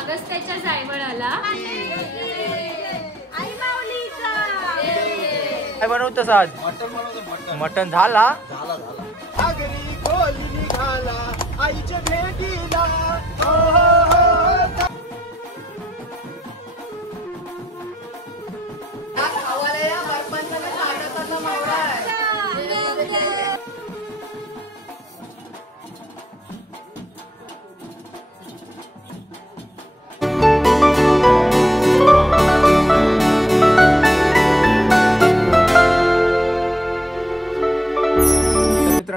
अगस्त्याच्या जायवळाला आई माऊलीचा काय बनवतोस आज? मटन झाला. आगरी खोली निघाला आईच्या भेटीला.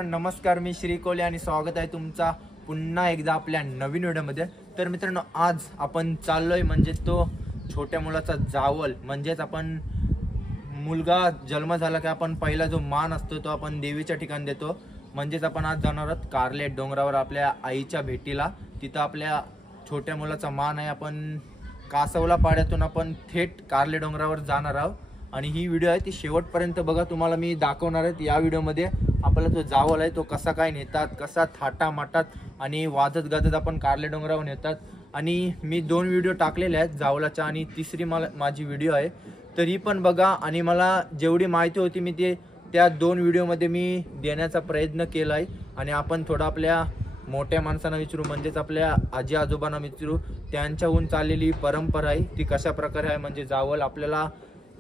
नमस्कार, मी श्री कोले आणि स्वागत आहे तुमचा पुन्हा एकदा आपल्या नवीन व्हिडिओमध्ये. तर मित्रांनो, आज आपण चाललोय म्हणजे तो छोट्या मुलाचा जावल, म्हणजेच आपण मुलगा जन्म झाला की आपण पहिला जो मान असतो तो आपण देवीच्या ठिकाणी देतो. म्हणजेच आपण आज जाणार आहोत कार्लेट डोंगरावर आपल्या आईच्या भेटीला. तिथं आपल्या छोट्या मुलाचा मान आहे. आपण कासवला पाड्यातून आपण थेट कार्ले डोंगरावर जाणार आहोत आणि ही व्हिडिओ आहे ती शेवटपर्यंत बघा. तुम्हाला मी दाखवणार आहे या व्हिडिओमध्ये आपला जो जावल आहे तो कसा काय नेतात, कसा थाटा माटात आणि वाजत गाजत आपण कार्ले डोंगरावर नेतात. आणि मी 2 व्हिडिओ टाकलेले आहेत जावलाच्या आणि तिसरी माझी व्हिडिओ आहे, तर ही पण बघा. आणि मला जेवढी माहिती होती मी त्या 2 व्हिडिओमध्ये मी देण्याचा प्रयत्न केला आहे. आणि आपण थोडं आपल्या मोठ्या माणसांना विचारू, म्हणजेच आपल्या आजी आजोबांना विचारू, त्यांच्याहून चाललेली परंपरा आहे ती कशा प्रकारे आहे. म्हणजे जावल आपल्याला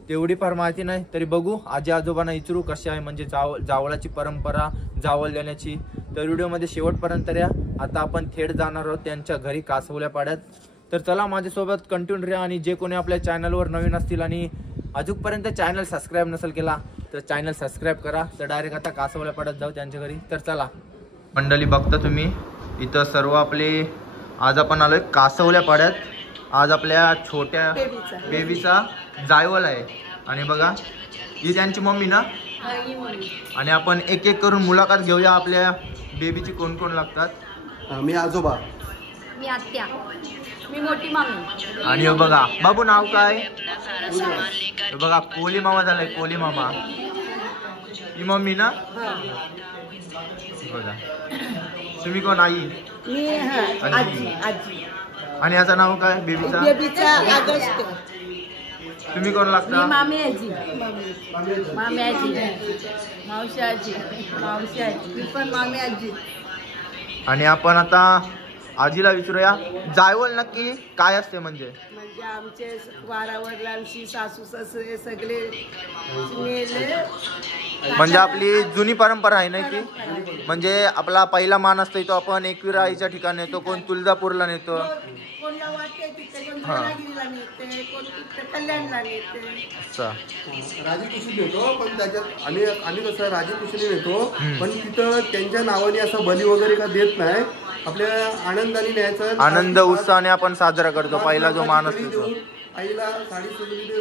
तेवढी फार माहिती नाही, तरी बघू आजी आजोबांना विचारू कशी आहे म्हणजे जावळाची परंपरा, जावल देण्याची. तर व्हिडिओमध्ये शेवटपर्यंत या. आता आपण थेट जाणार आहोत त्यांच्या घरी कासवल्या पाड्यात. तर चला माझ्यासोबत कंटिन्यू राहा. आणि जे कोणी आपल्या चॅनलवर नवीन असतील आणि अजूनपर्यंत चॅनल सबस्क्राईब नसेल केला तर चॅनल सबस्क्राईब करा. तर डायरेक्ट आता कासवल्या पाड्यात जाऊ त्यांच्या घरी. तर चला मंडळी, बघता तुम्ही इथं सर्व आपले आज आपण आलोय कासवल्या पाड्यात. आज आपल्या छोट्या बेबीचा जायवल आहे. आणि बघा ही त्यांची मम्मी ना. आणि आपण एक एक करून मुलाखत घेऊया आपल्या बेबीची. कोण कोण लागतात? मी आजोबा, मी आत्या, मी मोठी मामी. आणि बघा बाबू नाव काय? बघा कोली मामा झालाय, कोली मामा. ही मम्मी ना. बघा तुम्ही कोण? आई. आणि याचं नाव काय बेबीचा? तुम्ही कोण लागता? मामी आजी, मामी आजी, मावशी आजी, मावशी आजी, मी पण मामी आजी. आणि आपण आता आजीला विचारूया जायवल नक्की काय असते. म्हणजे आमचे वारावडिलांशी सासू सासरे सगळे म्हणजे आपली जुनी परंपरा आहे ना की. म्हणजे आपला पहिला मान असतो तो आपण एकविरा आईच्या ठिकाणी नेतो, कोण तुळजापूरला नेतो, कोणला वाटते तिथे, कोण रत्नागिरीला नेते, कोण कल्याणला नेते. राजी कुशी नेतो. पण त्याच्यात आम्ही कसं राजी कुशीने नेतो, पण तिथं त्यांच्या नावाने असं बली वगैरे का देत नाही. आपल्या आनंदाने न्यायचं, आनंद उत्साहाने आपण साजरा करतो. पहिला जो मान असतो आईला साडी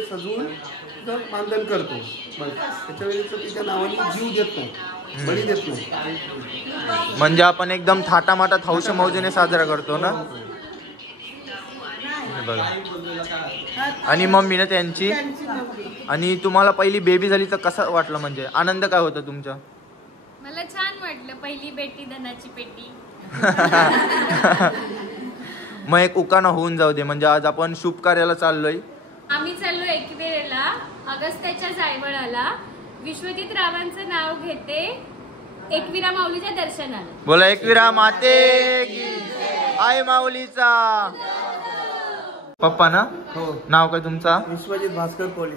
सजवून मानधन करतो. त्याच्या वेळी तिच्या नावाने जीव देत नाही, बळी देत नाही. म्हणजे आपण एकदम थाटामाटात हौश मौजेने साजरा करतो ना. बघा आणि मम्मी ना त्यांची. आणि तुम्हाला पहिली बेबी झाली तर कसं वाटलं? म्हणजे आनंद काय होता तुमचा? मला छान वाटलं. पहिली बेटी धनाची पेटी. मग एक उकाना होऊन जाऊ दे. म्हणजे आज आपण शुभ कार्याला चाललोय. आम्ही चाललो एकविरेला अगस्त्याच्या जायवळाला. विश्वजित रावांचं नाव घेते एकविरा माऊलीच्या दर्शनाला. बोला एकविरा माते की आई माऊलीचा. पप्पा ना. हो. नाव काय तुमचा? विश्वजित भास्कर कोले.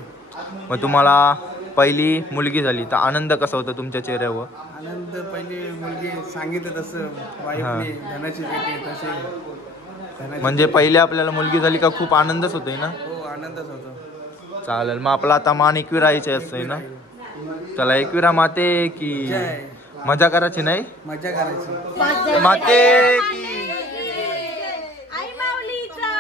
मग तुम्हाला पहिली मुलगी झाली तर आनंद कसा होता तुमच्या चेहऱ्यावर? आनंद पहिली मुलगी सांगितलं तसं वाईफने धनाची भेटी तसे. म्हणजे पहिले आपल्याला मुलगी झाली का खूप आनंदच होतोय ना. हो, आनंदच होतो. चालेल, मग आपला आता मान एकविरायचे असतोय ना. चला एकविरा माते की. मजा करायची नाही, मजा करायची. माते की. आई माऊलीचा.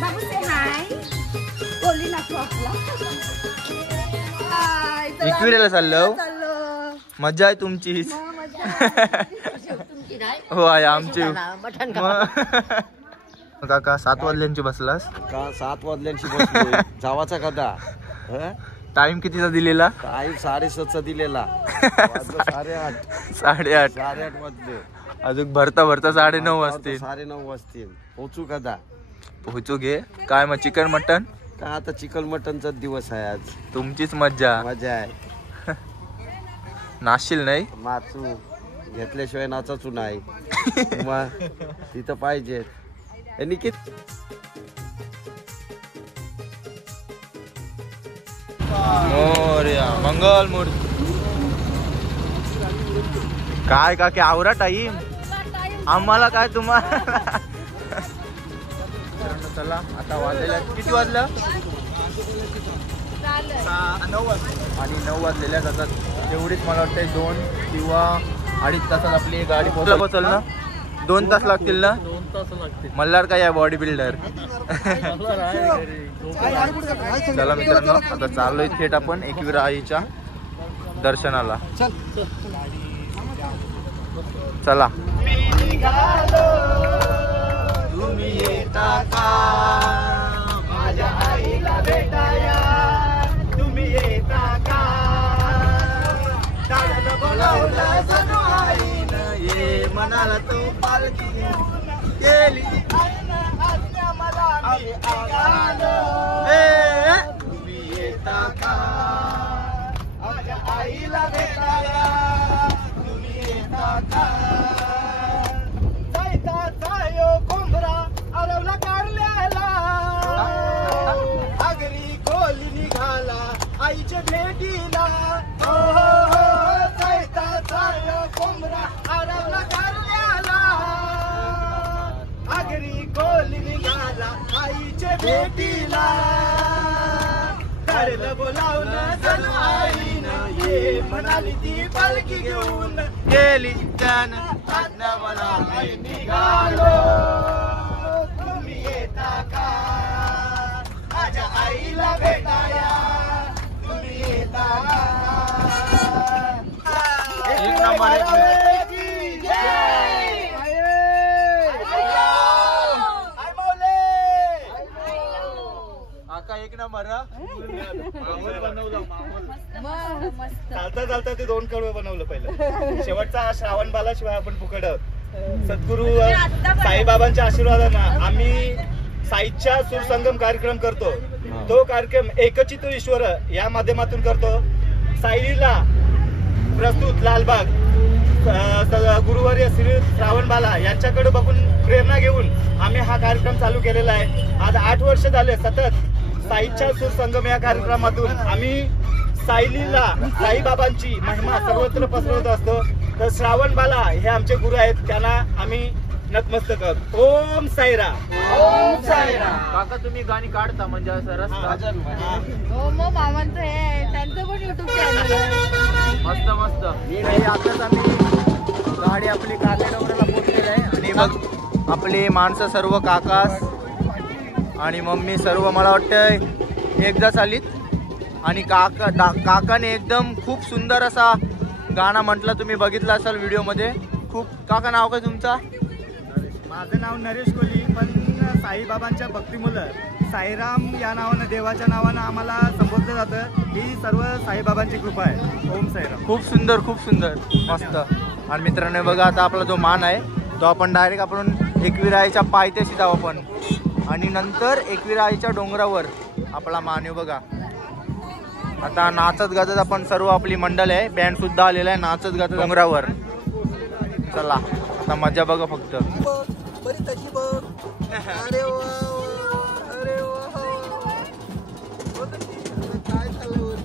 बाबू से हाय बोली ना तू आपला हाय चला, एकविरेला चाललो चाललो मजा आहे तुमची तुमची नाही हो आहे आमची मटण मग काका 7 वाजल्यांची बसलास का 7 वाजल्यांची बसलोय जावाचा कदा टाइम कितीचा दिलेला टाइम 7:30चा दिलेला वाजलं 8:30 8:30 वाजले अजून भरता 9:30 वाजतील 9:30 वाजतील पोचू कदा पोहोचू घे काय मग चिकन मटन का आता चिकन मटनचा दिवस आहे आज तुमचीच मज्जा मजा आहे नाशील नाही नाचू घेतल्याशिवाय नाचाचू नाही मग तिथं पाहिजे निकित मोरया मंगल मूर्ती काय का आवरा टाईम आम्हाला काय तुम्हाला चला आता वाजलेल्या किती वाजलं 9 आणि 9 वाजलेल्या जातात तेवढीच मला वाटतं 2 किंवा 2.5 तासात आपली गाडी पोहोचल ना 2 तास लागतील ना 2 तास लागतील मल्हार काय आहे बॉडी बिल्डर चला मित्रांनो आता चाललोय थेट आपण एकविरा आईच्या दर्शनाला चला तुम्ही येता का माझ्या आईला भेटाया तुम्ही येता का दादाला बोलावलं जणू आईनं ये म्हणाला तू पालखी गेली तुम्ही येता का माझ्या आईला भेटाया तुम्ही येता का जायचा जायो कोंबरा अरवला कारल्याला आगरी कोली निघाला आईच्या भेटीला हो हो हो जायचा जायो कोंबरा अरवला कारल्याला आगरी कोली निघाला आईच्या भेटीला गाडीला बोलावलं जणू आईनं ये म्हणाली ती पालखी घेऊन गेली त्यानं आज्ञा मला मी निघालो तुम्ही येता का माझ्या आईला भेटाया तुम्ही येता एक नंबर एक नंबर चालता चालता ते 2 कडवं बनवलं पहिलं शेवटचा हा श्रावण बाला शिवाय आपण फुकट सद्गुरु साईबाबांच्या आशीर्वादानं आम्ही साईच्या सुरसंगम कार्यक्रम करतो तो कार्यक्रम एकचित ईश्वर या माध्यमातून करतो साईला प्रस्तुत लालबाग गुरुवर्य श्री श्रावण बाला यांच्याकडे बघून प्रेरणा घेऊन आम्ही हा कार्यक्रम चालू केलेला आहे आज 8 वर्ष झाले सतत साईच्या सुरसंगम या कार्यक्रमातून आम्ही साईलीला साईबाबांची महिमा सर्वत्र पसरवत असतो तर श्रावण बाला हे आमचे गुरु आहेत त्यांना आम्ही नतमस्तक ओम साईरा ओम साईरा काका तुम्ही गाणी काढता म्हणजे असं रस्ता हो मग मामांचं हे त्यांचं पण युट्यूब चॅनल मस्त मस्त आताच आम्ही गाडी आपली कारले डोंगराला पोहोचलेली आहे आणि मग आपली माणसं सर्व काकास आणि मम्मी सर्व मला वाटतं एकदाच आलीत आणि काकाने एकदम खूप सुंदर असा गाणं म्हटलं तुम्ही बघितलं असाल व्हिडिओमध्ये खूप काका नाव काय तुमचा माझं नाव नरेश कोहली पण साईबाबांच्या भक्तीमुलं साईराम या नावानं देवाच्या नावानं आम्हाला संबोधलं जातं ही सर्व साईबाबांची कृपा आहे ओम साईराम खूप सुंदर मस्त आणि मित्रांनो बघा आता आपला जो मान आहे तो आपण डायरेक्ट आपण एकविरा आईच्या पायथ्याशी जाऊ आपण आणि नंतर एकविरा आईच्या डोंगरावर आपला मान आहे बघा आता नाचत गाजत आपण सर्व आपली मंडळ आहे बँड सुद्धा आलेला आहे नाचत गाजत डोंगरावर चला आता मजा बघा फक्त अरे काय चाललंय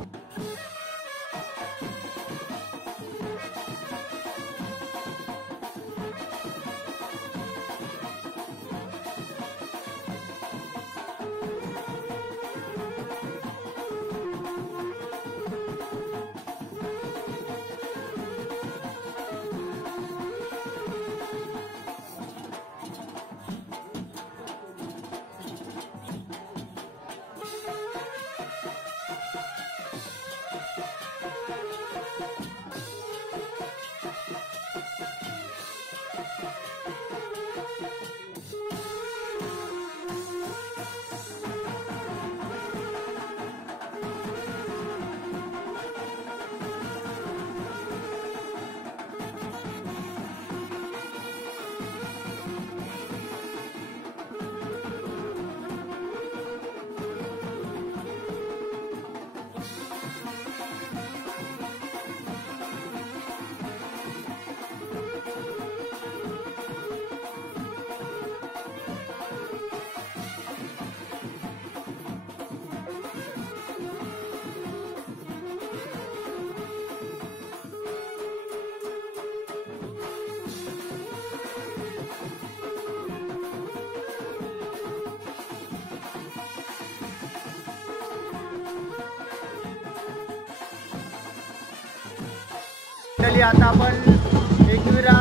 मंडळी आता आपण एकविरा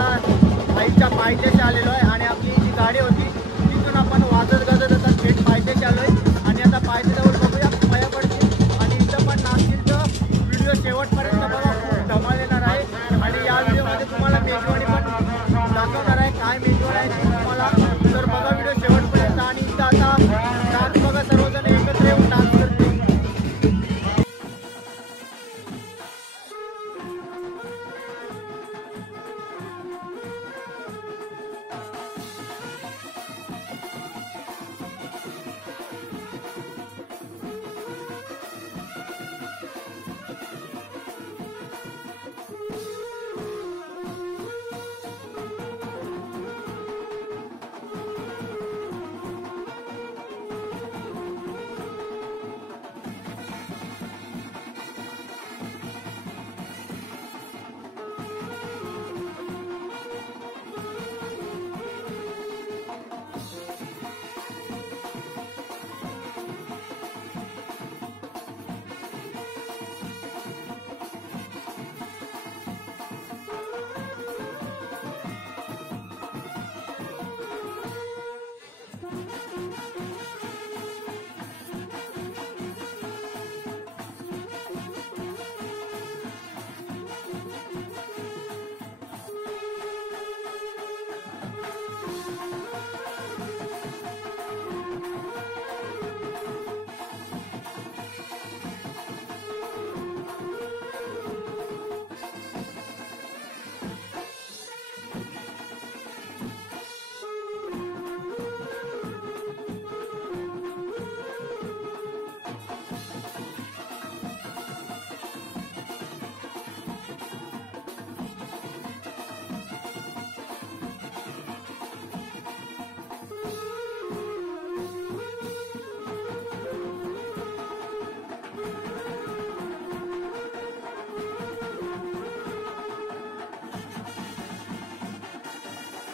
आईच्या पायथ्याशी आलेलो आहे आणि आपली जी गाडी होती तिथून आपण वाजत गाजत आता थेट पायथ्याशी आलो आहे आणि आता पायथ्याजवळ बघूया पाया पडतील आणि इथं पण नागपूरचं व्हिडिओ शेवटपर्यंत बघा खूप धमाल येणार आहे आणि या व्हिडिओमध्ये तुम्हाला मेजवानी पण दाखवणार आहे काय मेजवानी आहे ते तुम्हाला तर बघा व्हिडिओ शेवटपर्यंत आणि इथं आता डान्स बघा सर्वजण एकत्र येऊन डान्स करतील.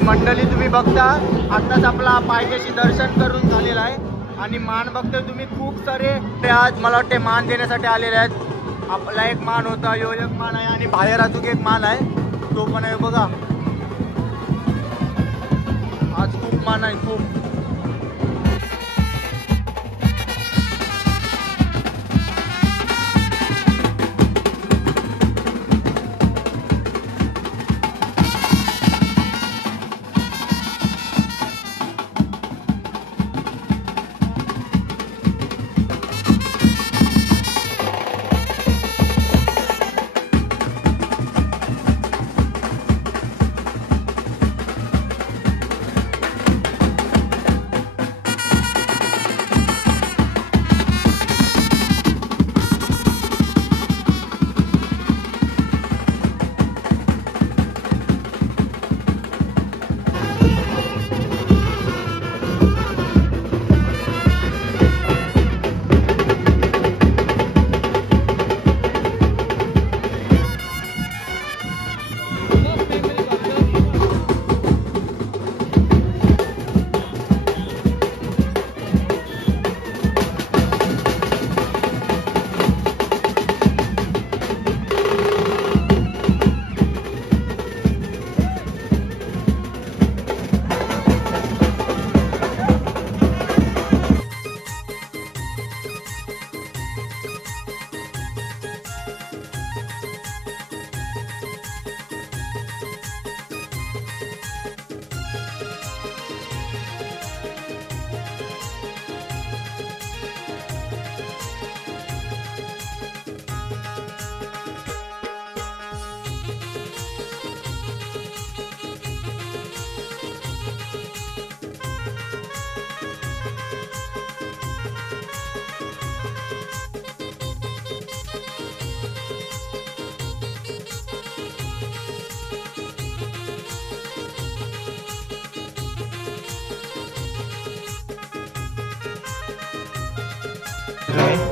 मंडळी तुम्ही बघता आताच आपला पायथ्याशी दर्शन करून झालेला आहे आणि मान बघतोय तुम्ही खूप सारे आज मला वाटते मान देण्यासाठी आलेले आहेत. आपला एक मान होता यो एक मान आहे आणि बाहेर अजून एक मान आहे तो पण आहे बघा. आज खूप मान आहे खूप.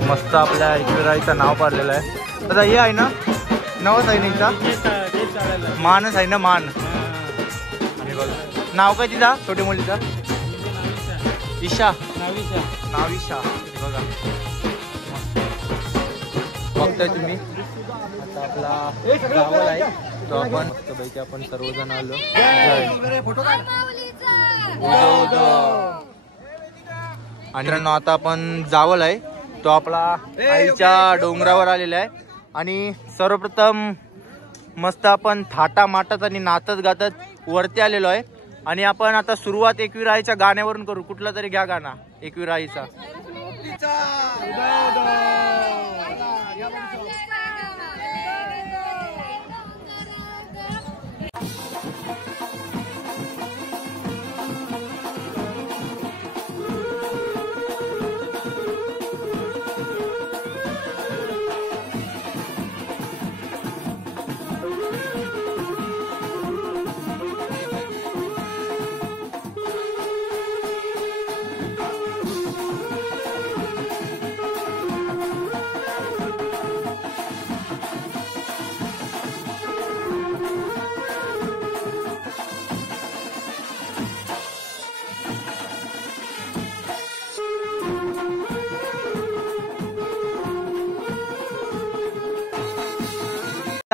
मस्त आपल्या एकविराईचं नाव पाडलेलं आहे. आता हे आहे ना नवस आहे ना मानच आहे ना मान. आणि बघा नाव काय तिचा छोटी मुलीचा ईशा नाविशा. बघा बघताय तुम्ही आता आपला गावल आहे तो आपण मस्तपैकी आपण सर्वजण आलो. आणि आता आपण जावल आहे तो आपला आईच्या डोंगरावर आलेला आहे. आणि सर्वप्रथम मस्त आपण थाटा माटत आणि नाचत गातत वरती आलेलो आहे. आणि आपण आता सुरुवात एकवीर आईच्या गाण्यावरून करू. कुठला तरी घ्या गाणं एकवीर आईचा.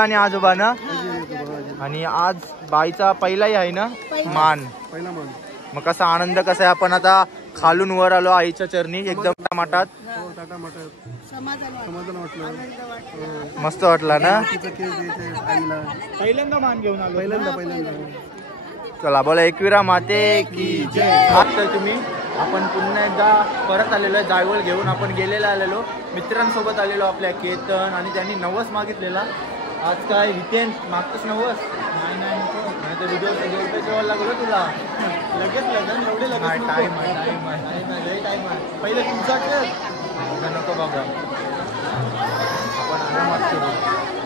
आणि आजोबा ना. आणि आज बाईचा पहिलाही आहे ना मान. पहिला मान. मग कसा आनंद कसा आहे. आपण आता खालून वर आलो आईच्या चरणी एकदम माटात. समाधान वाटलं. मस्त वाटला ना. पहिल्यांदा मान घेऊन आलो. पहिल्यांदा. चला बोला एकविरा माते की जय. आता तुम्ही आपण पुन्हा एकदा परत आलेलो आहे जायवळ घेऊन. आपण गेलेला आलेलो मित्रांसोबत आलेलो आपल्या केतन. आणि त्यांनी नवस मागितलेला. आज काय हितेन मागतोच नवस. नाही तर व्हिडिओ जेवायला लागलो तुला. लगेच लग्न एवढे लगेच टाइम आहे. पहिले तुमचा खेळ नको बाबा. आपण आरामात करू.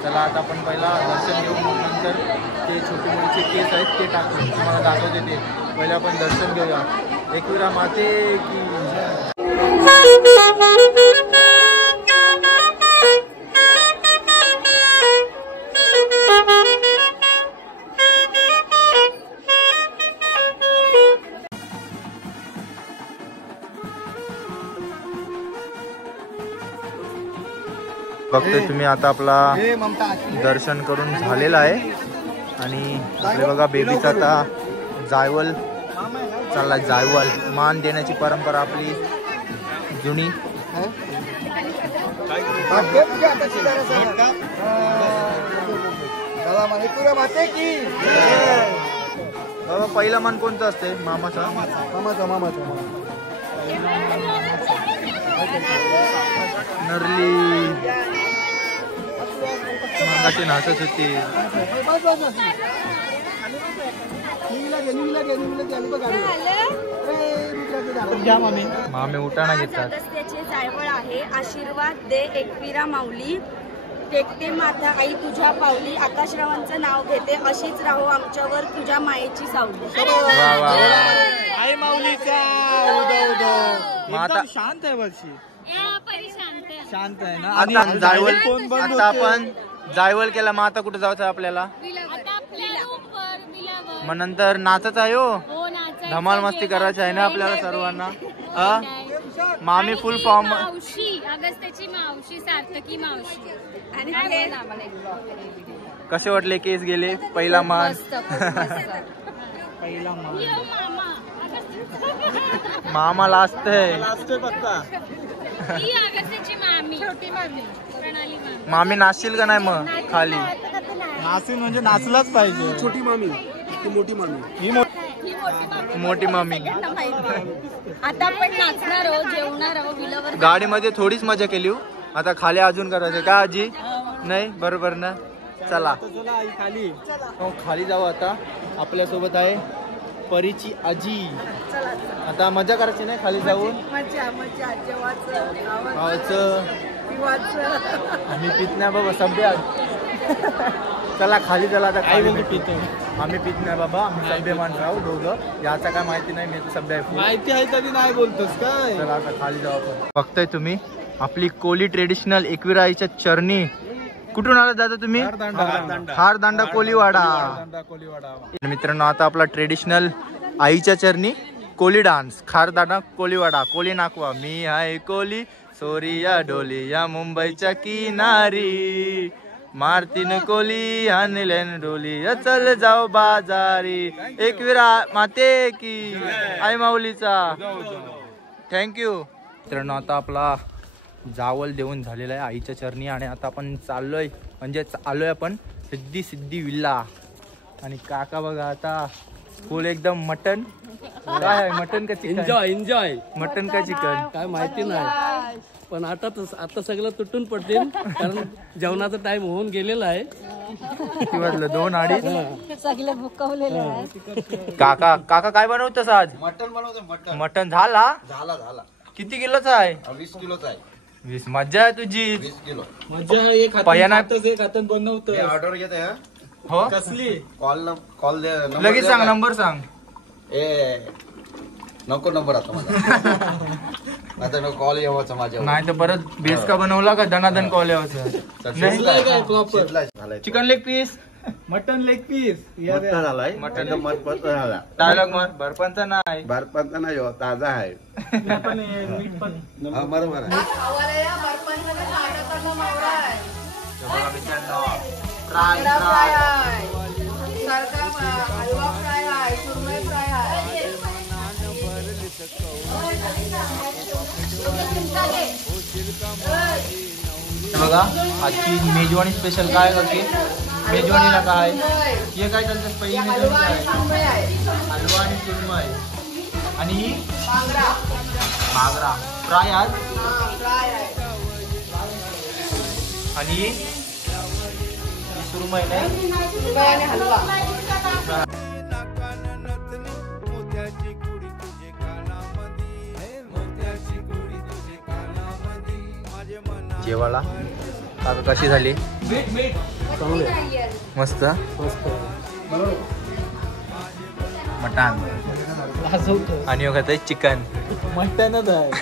चला आता आपण पहिला दर्शन घेऊ. मग नंतर ते छोटे मुलीचे केस आहेत ते टाकू. तुम्हाला दाखवते ते. पहिले आपण दर्शन घेऊया. एकविरा माते की बघतोय तुम्ही आता आपला दर्शन करून झालेला आहे. आणि आपले बघा बेबीचा आता जायवल चालला. जायवल मान देण्याची परंपरा आपली जुनी. बाबा पहिला मान कोणतं असते. मामाचा. नरली मागाशी नाचत होती. मामे उठाणा घेतात. सदस्याचे जायवळ आहे. आशीर्वाद दे एकविरा माऊली. टेकते माता आई तुझ्या पावली. आकाशरावांचं नाव घेते. अशीच राहो आमच्यावर तुझ्या मायेची सावली. आई माऊलीचा माता शांत आहे वर्षी. शांत आहे ना. आता जायवल. आता आपण जायवल केला. मग आता कुठे जायचं आपल्याला. मग नंतर नाचत आहे. हो धमाल मस्ती करायची आहे ना आपल्याला सर्वांना. मामी फुल फॉर्म. अगस्त्याची मावशी सार्थकी मावशी. आणि कसे वाटले केस गेले. पहिला मान. पहिला मान. मामा लास्ट आहे. मामी नाचशील का नाही मग खाली. नाचून म्हणजे नाचलाच पाहिजे. छोटी मामी ती मोठी मामी. ही मोठी मामी. आता पण नाचणार आहो जेवणार आहो विलावर. गाडीमध्ये थोडीच मजा केली. आता खाली अजून करायचं का आजी. नाही बरोबर ना. चला खाली. खाली जाऊ. आता आपल्या सोबत आहे परीची आजी. आता मजा करायची नाही खाली जाऊन. आम्ही पित नाही बाबा सभ्य. चला खाली चला. आता काय बोलतो पितो. आम्ही पित नाही बाबा. आम्ही सभ्य माणसं आहोत दोघं. याचा काय माहिती नाही. मी तर सभ्य आहे. माहिती आहे तरी नाही बोलतोस काय. चला आता खाली जाऊ आपण. बघताय तुम्ही आपली कोली ट्रेडिशनल एकविरा आईच्या चरणी. कुठून आला दादा तुम्ही. खारदांडा कोलीवाडा. मित्रांनो आता आपला ट्रेडिशनल आईच्या चरणी कोली डान्स. खारदांडा कोलीवाडा. कोली नाकवा. मी आहे कोली सोरी या डोली या मुंबईच्या किनारी. मारतीन कोली आणलेन डोली चल जाऊ बाजारी एकविरा माते की आई माऊलीचा. थँक्यू मित्रांनो. आता आपला जावल देऊन झालेला आहे आईच्या चरणी आणि आता आपण चाललोय म्हणजेच आलोय आपण सिद्धी विल्ला. आणि काका बघा आता फुल एकदम मटन. काय आहे मटन का चिकन? एन्जॉय मटन का चिकन काय माहिती नाही, पण आता सगळं तुटून पडतील कारण जेवणाचा टाइम होऊन गेलेला आहे. किती वाजलं 2-2:30 सगळे भुकवलेले. काका काय बनवतस आज? मटन बनवतो. मटन झाला. किती किलोचा आहे? 20 किलोचा आहे. 20. मज्जा आहे तुझी. 20 किलो. मजा एक हातात बनवतो. ऑर्डर घेते हा. हो कसली कॉल दे. लगेच सांग नंबर सांग. नको नंबर आता माझा. आता कॉल यावाचा माझ्या. नाही तर परत बेस का बनवला का दनादन कॉल यावं. Chicken leg piece. Mutton leg piece झालाय. मटन मत झाला. डायलॉग मार. बर्फांचा नाही. बर्फाचा नाही हो, ताजा आहे. हा बरोबर आहे. बघा आजची मेजवानी स्पेशल काय करते. मेजवानीला काय हे काय चालतं पहिली मेजवानी हलवा आणि सुरमई आणि मागरा फ्राय आज. आणि सुरमई नाही हलवा. जेवायला काका कशी झाली? मस्त मटण आणि चिकन. मटनच आहे.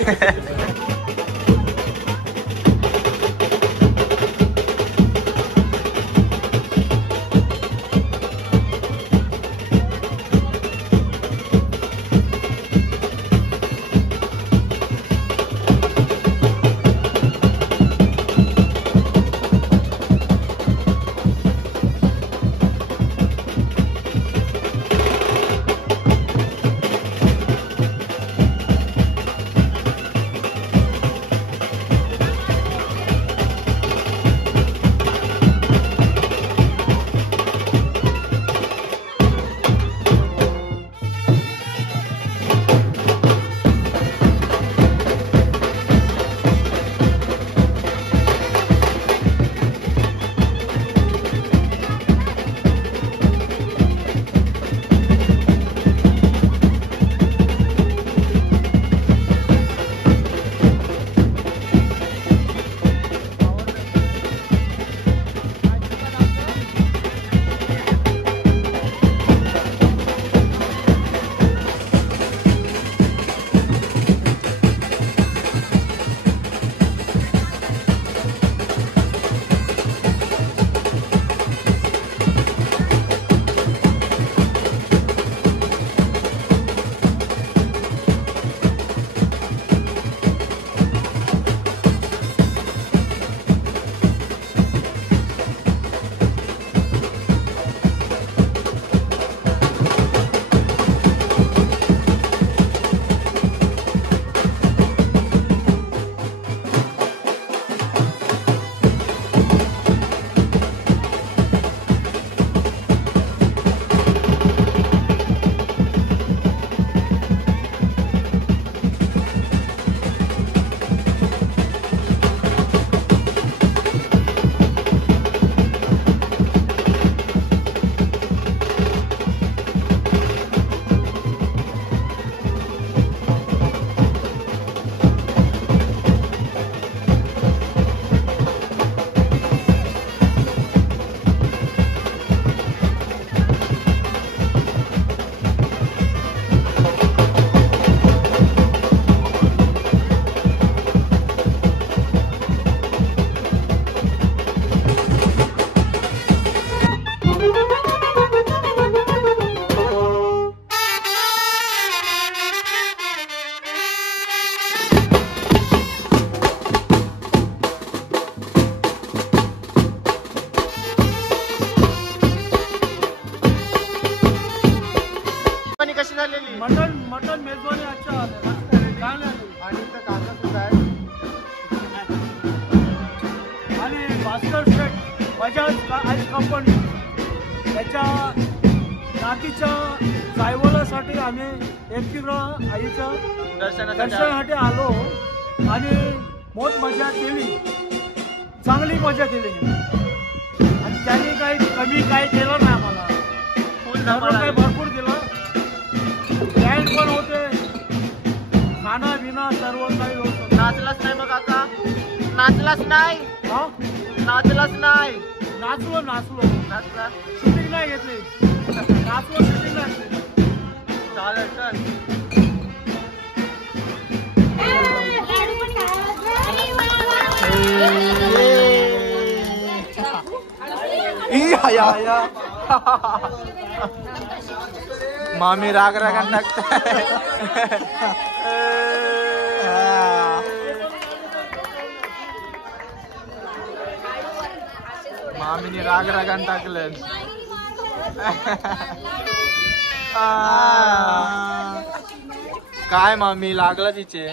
कशी झालेली? मटन मेजवानी अच्छा आणि इथं काका सुद्धा आहे. आणि मास्टर शेट बजाज आईस कंपनी त्याच्या नातीच्या जायवलासाठी आम्ही एकविरा आईच्या दर्शनासाठी आलो आणि मोठ मजा केली, चांगली मजा केली. आणि त्यांनी काही कमी काही केलं नाही आम्हाला, सर्व काही भरपूर दिलं. बँड पण होते, खाना बिना सर्व काही होतं. नाचलाच नाही मग काका? नाचलाच नाही? हा नाचलाच नाही? नाचलो शूटिंग नाही घेतली, नाचलो शूटिंग नाही घेतली. चालेल चल. मामी राग रागान टाकताय. मामीने राग रागान टाकलं. काय मामी लागला तिचे?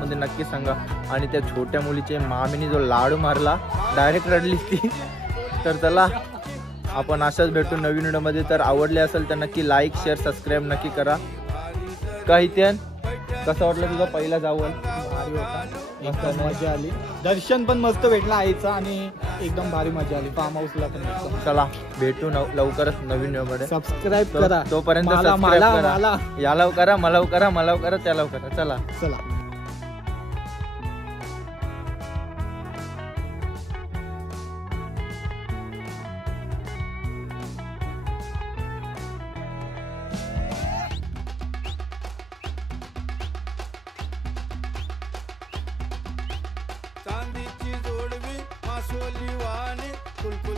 मध्ये नक्की सांगा. आणि त्या छोट्या मुलीचे मामीने जो लाडू मारला, डायरेक्ट रडली ती. तर चला आपण अशाच भेटू नवीन व्हिडिओमध्ये. तर आवडले असेल तर नक्की लाईक शेअर सबस्क्राईब नक्की करा. काही त्यान कसं वाटलं तुझा पहिला जावल? मस्त मजा आली, दर्शन पण मस्त भेटला आईचा आणि एकदम भारी मजा आली. फार्म हाऊसला पण. चला भेटू लवकरच नवीन व्हिडिओमध्ये. सबस्क्राईब करा. तोपर्यंत सबस्क्राईब करा. याला करा, मला करा, त्याला करा. चला. चांदीची जोडवी मासोली वाणी कुलकुल